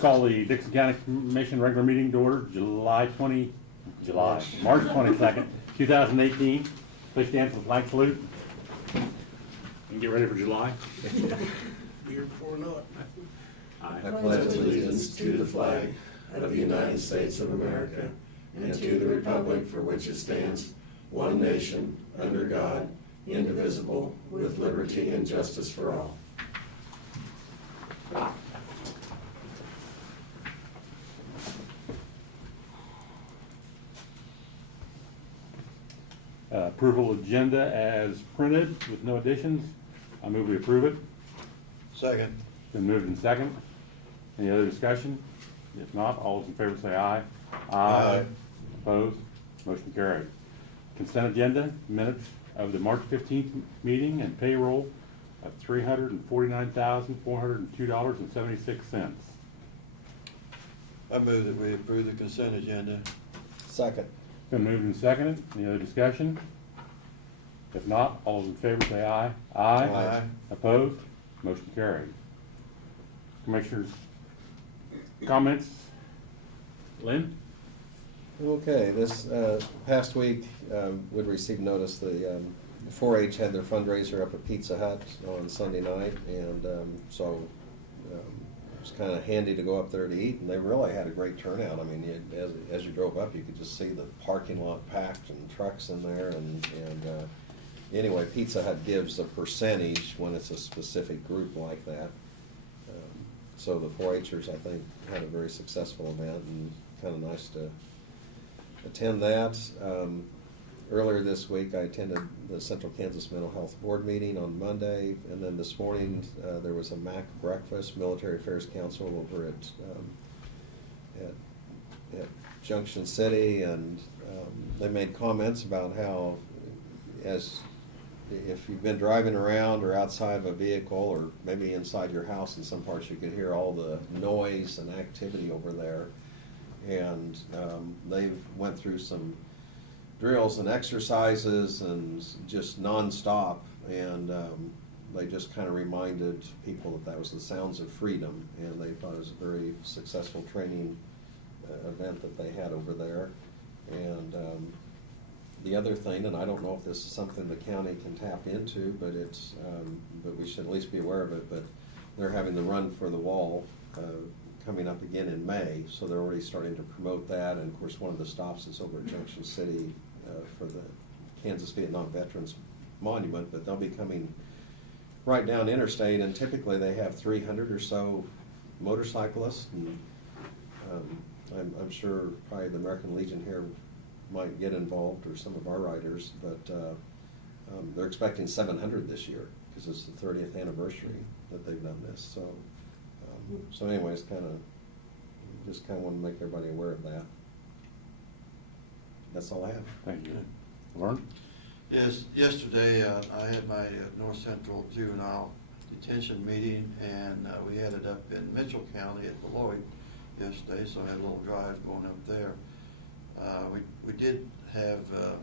Call the Dixon County Commission regular meeting to order, March 22nd, 2018. Please stand for the flag salute. And get ready for July. Here before know it. I pledge allegiance to the flag of the United States of America and to the republic for which it stands, one nation, under God, indivisible, with liberty and justice for all. Approval agenda as printed with no additions. I move we approve it. Second. Been moved and second. Any other discussion? If not, all those in favor say aye. Aye. Opposed? Motion carried. Consent agenda, minutes of the March 15th meeting and payroll of $349,402.76. I move that we approve the consent agenda. Second. Been moved and seconded. Any other discussion? If not, all those in favor say aye. Aye. Opposed? Motion carried. Commissioners, comments? Lynn? Okay, this past week, we'd received notice the 4-H had their fundraiser up at Pizza Hut on Sunday night, and so it was kind of handy to go up there to eat, and they really had a great turnout. I mean, as you drove up, you could just see the parking lot packed and trucks in there, and anyway, Pizza Hut gives a percentage when it's a specific group like that. So the 4-Hers, I think, had a very successful event, and kind of nice to attend that. Earlier this week, I attended the Central Kansas Mental Health Board meeting on Monday, and then this morning there was a MAC breakfast, Military Affairs Council, over at Junction City, and they made comments about how, if you've been driving around or outside of a vehicle or maybe inside your house in some parts, you could hear all the noise and activity over there. And they went through some drills and exercises and just nonstop, and they just kind of reminded people that was the sounds of freedom, and they thought it was a very successful training event that they had over there. And the other thing, and I don't know if this is something the county can tap into, but but we should at least be aware of it, but they're having the Run for the Wall coming up again in May, so they're already starting to promote that. And of course, one of the stops is over at Junction City for the Kansas Vietnam Veterans Monument, but they'll be coming right down interstate, and typically they have 300 or so motorcyclists, and I'm sure probably the American Legion here might get involved, or some of our riders, but they're expecting 700 this year because it's the 30th anniversary that they've done this. So anyways, just kind of want to make everybody aware of that. That's all I have. Thank you. Lauren? Yes, yesterday I had my North Central Juvenile Detention meeting, and we had it up in Mitchell County at Beloit yesterday, so I had a little drive going up there. We did have a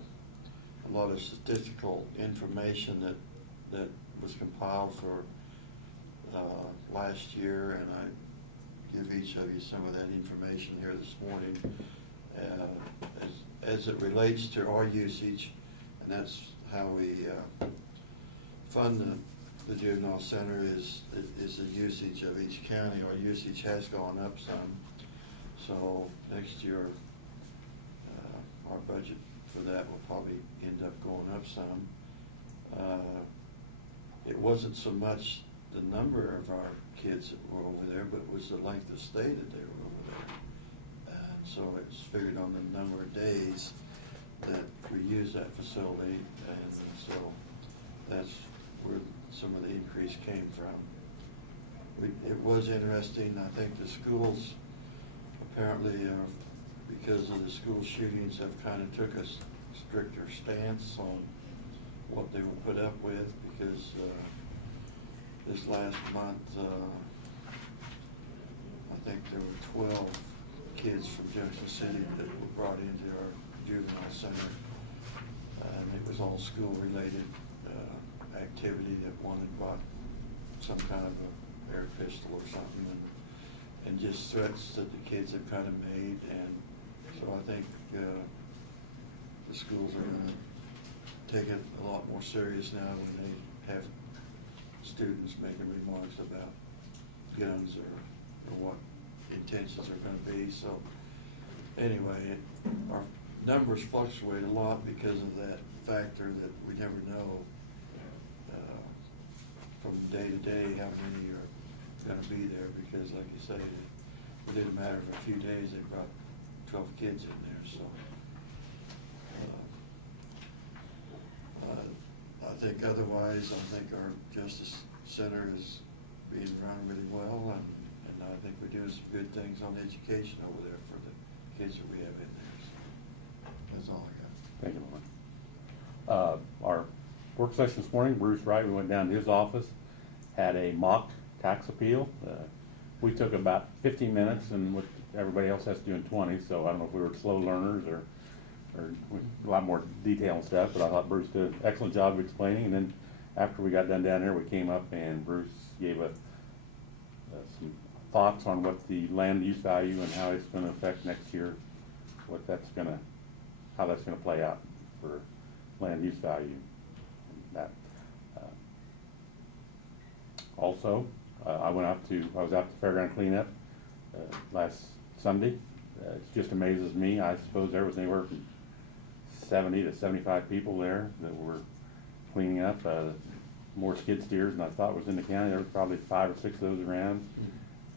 lot of statistical information that was compiled for last year, and I give each of you some of that information here this morning as it relates to our usage, and that's how we fund the juvenile center is the usage of each county. Our usage has gone up some, so next year our budget for that will probably end up going up some. It wasn't so much the number of our kids that were over there, but it was the length of stay that they were over there. And so it's figured on the number of days that we use that facility, and so that's where some of the increase came from. It was interesting. I think the schools apparently, because of the school shootings, have kind of took a stricter stance on what they will put up with, because this last month, I think there were 12 kids from Junction City that were brought into our juvenile center, and it was all school-related activity. That one had brought some kind of a air pistol or something, and just threats that the kids have kind of made. And so I think the schools are gonna take it a lot more serious now when they have students making remarks about guns or what intentions are gonna be. So anyway, our numbers fluctuate a lot because of that factor that we never know from day to day how many are gonna be there, because like you say, within a matter of a few days, they brought 12 kids in there, so. I think otherwise, I think our Justice Center is being run really well, and I think we're doing some good things on education over there for the kids that we have in there, so that's all I got. Thank you, Lauren. Our work session this morning, Bruce Wright, we went down to his office, had a mock tax appeal. We took about 15 minutes, and what everybody else has to do in 20, so I don't know if we were slow learners or a lot more detail and stuff, but I thought Bruce did an excellent job of explaining. And then after we got done down there, we came up and Bruce gave some thoughts on what the land use value and how it's going to affect next year, how that's going to play out for land use value. That also, I was out to fairground cleanup last Sunday. It just amazes me. I suppose there was anywhere from 70 to 75 people there that were cleaning up. More skid steers than I thought was in the county. There was probably 5 or 6 of those around.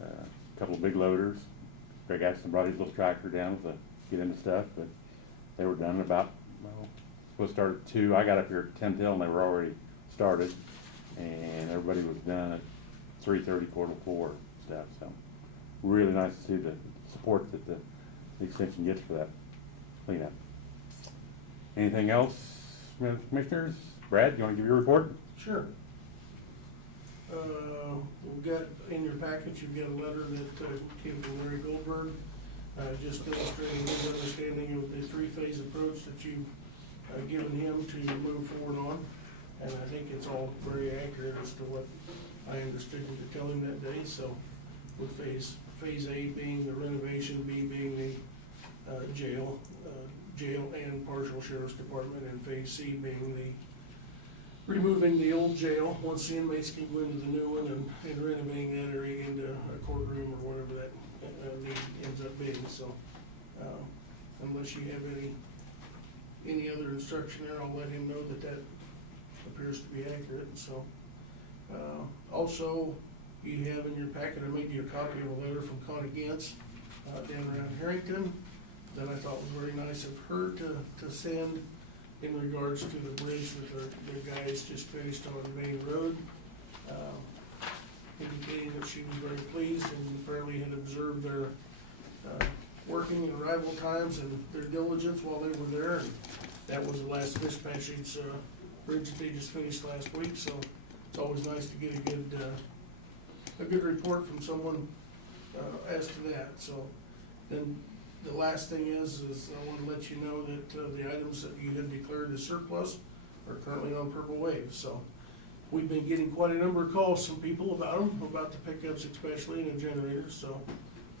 A couple of big loaders. Greg Axton brought his little tractor down to get into stuff, but they were done about, supposed to start at 2. I got up here at 10 till and they were already started, and everybody was done at 3:30, 4:45 stuff. So really nice to see the support that the extension gets for that cleanup. Anything else, commissioners? Brad, you want to give your report? Sure. We've got, in your package, you've got a letter that came from Larry Goldberg, just illustrating his understanding of the 3-phase approach that you've given him to move forward on. And I think it's all very accurate as to what I understood you to tell him that day. So with phase A being the renovation, B being the jail and partial sheriff's department, and phase C being the removing the old jail once the inmates can go into the new one, and renovating that area into a courtroom or whatever that need ends up being. So unless you have any other instruction there, I'll let him know that appears to be accurate. So also, you have in your packet, I made you a copy of a letter from Connie Gantz down around Harrington that I thought was very nice of her to send in regards to the bridge that the guys just finished on Main Road, indicating that she was very pleased and apparently had observed their working and arrival times and their diligence while they were there. And that was the last fish passage bridge that they just finished last week, so it's always nice to get a good report from someone as to that. So then the last thing is I want to let you know that the items that you had declared as surplus are currently on Purple Wave. So we've been getting quite a number of calls from people about them, about the pickups especially, and the generators. So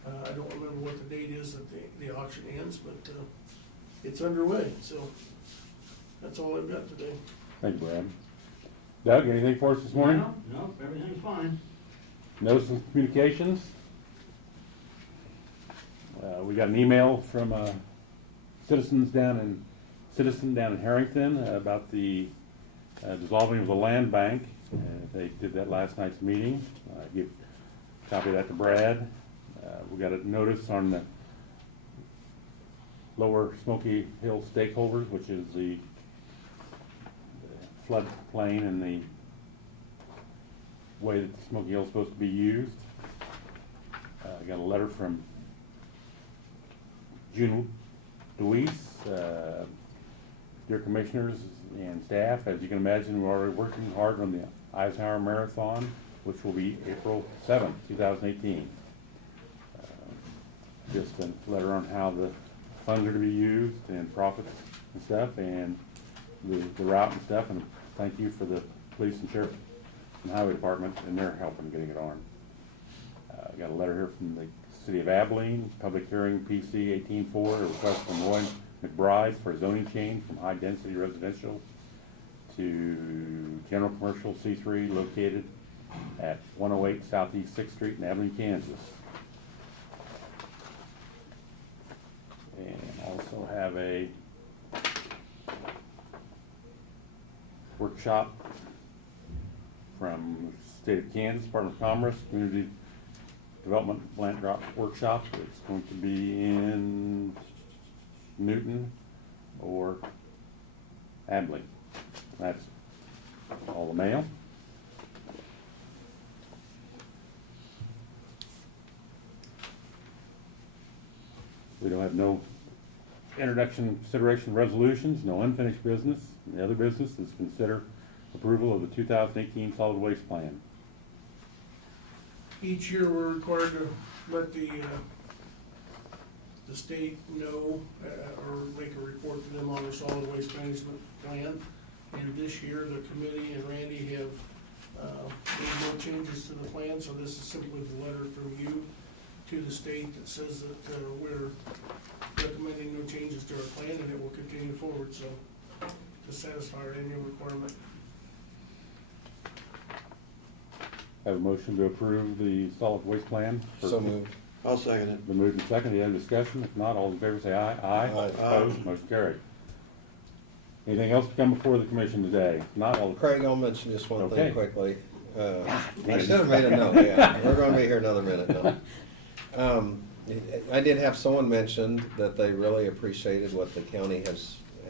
I don't remember what the date is that the auction ends, but it's underway. So that's all I've got today. Thank you, Brad. Doug, anything for us this morning? No, everything's fine. Notice of communications. We got an email from a citizen down in Harrington about the dissolving of the land bank. They did that last night's meeting. Give a copy of that to Brad. We got a notice on the Lower Smoky Hill stakeholders, which is the floodplain and the way that the Smoky Hill is supposed to be used. I got a letter from June Deweese. Dear commissioners and staff, as you can imagine, we're already working hard on the Eisenhower Marathon, which will be April 7th, 2018. Just a letter on how the funds are to be used and profits and stuff, and the route and stuff, and thank you for the police and sheriff and highway department and their help in getting it on. Got a letter here from the city of Abilene, public hearing PC 18-4, a request from Roy McBride for a zoning change from high-density residential to general commercial C3 located at 108 Southeast 6th Street in Abilene, Kansas. And also have a workshop from State of Kansas, Department of Commerce, Community Development Land Drop Workshop. It's going to be in Newton or Abilene. That's all the mail. We don't have no introduction, consideration, resolutions, no unfinished business. The other business is consider approval of the 2018 solid waste plan. Each year, we're required to let the state know, or make a report to them on our solid waste management plan. And this year, the committee and Randy have made no changes to the plan, so this is simply the letter from you to the state that says that we're recommending no changes to our plan and it will continue forward, so to satisfy our annual requirement. Have a motion to approve the solid waste plan. So moved. I'll second it. Been moved and seconded. Any other discussion? If not, all in favor say aye. Aye. Aye. Opposed? Motion carried. Anything else to come before the commission today? If not, all. Craig, I'll mention just one Okay. thing quickly. I dang. should have made a note, yeah, we're gonna be here another minute now. I did have someone mention that they really appreciated what the county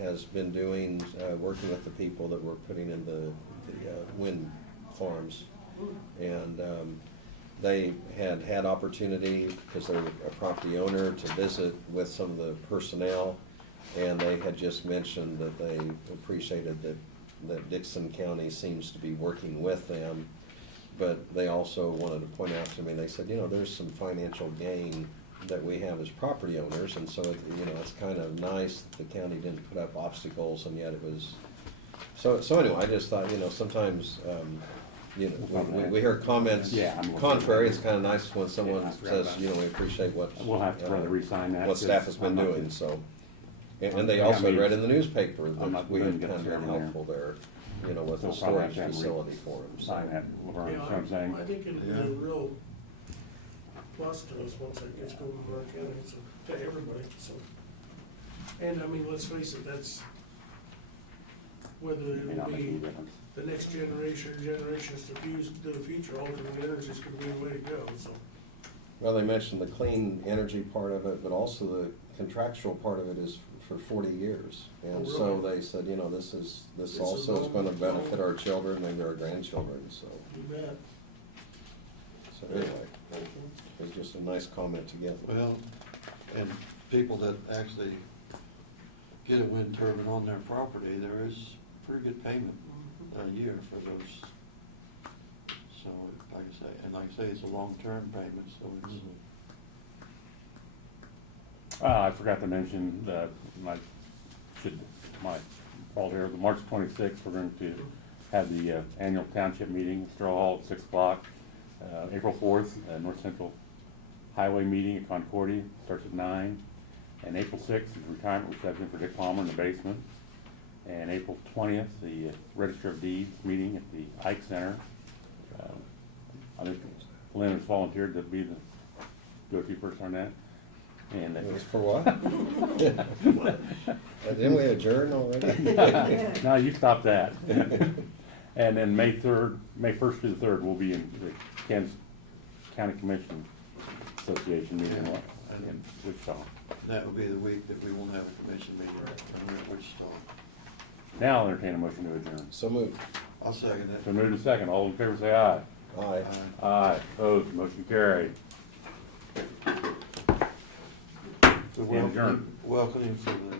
has been doing, working with the people that were putting in the wind farms. And they had opportunity, because they're a property owner, to visit with some of the personnel. And they had just mentioned that they appreciated that Dixon County seems to be working with them. But they also wanted to point out to me, they said, there's some financial gain that we have as property owners, and so, it's kind of nice that the county didn't put up obstacles, and yet it was, so anyway, I just thought, sometimes, we hear comments Yeah, I'm- contrary. It's kind of nice when Yeah, someone I forgot says, about we appreciate what. We'll have to rather re-sign that. What staff has because been I'm not doing, the- so. And they Yeah, also I mean, read in the newspaper I'm that not we gonna had get kind of there been there. helpful there, with We'll the probably have storage to have facility for them, so. Sign that, Laverne, you know what I'm I saying? think it'll be Yeah. a real plus to us once it gets going to our county, so, to everybody, so. And I mean, let's face it, that's, whether It may it'll not make any be difference. the next generation or generations to the future, alternate energy is gonna be the way to go, so. Well, they mentioned the clean energy part of it, but also the contractual part of it is for 40 years. And Oh, so really? they said, this It's also a is gonna long- benefit our children, maybe our grandchildren, so. You bet. So anyway, it was just a nice comment to get. Well, and people that actually get a wind turbine on their property, there is pretty good payment a year for those. So, like I say, it's a long-term payment, so it's, I forgot to mention that my fault here, the March 26th, we're going to have the annual township meeting, Straw Hall at 6 o'clock. April 4th, North Central Highway meeting at Concordia, starts at 9. And April 6th is retirement reception for Dick Palmer in the basement. And April 20th, the Register of Deeds meeting at the Ike Center. I think Lynn has volunteered to be the go-to person on that. And It was for what? Didn't we adjourn already? no, you stop that. And then May 1st to the 3rd, we'll be in the Kansas County Commission Association meeting in Wichita. that would be the week that we won't have a commission meeting in Wichita. Now I'll entertain a motion to adjourn. So moved. I'll second it. So move to second. All in favor say aye. Aye. Aye. Opposed, motion carried. So Stand adjourned. welcome for the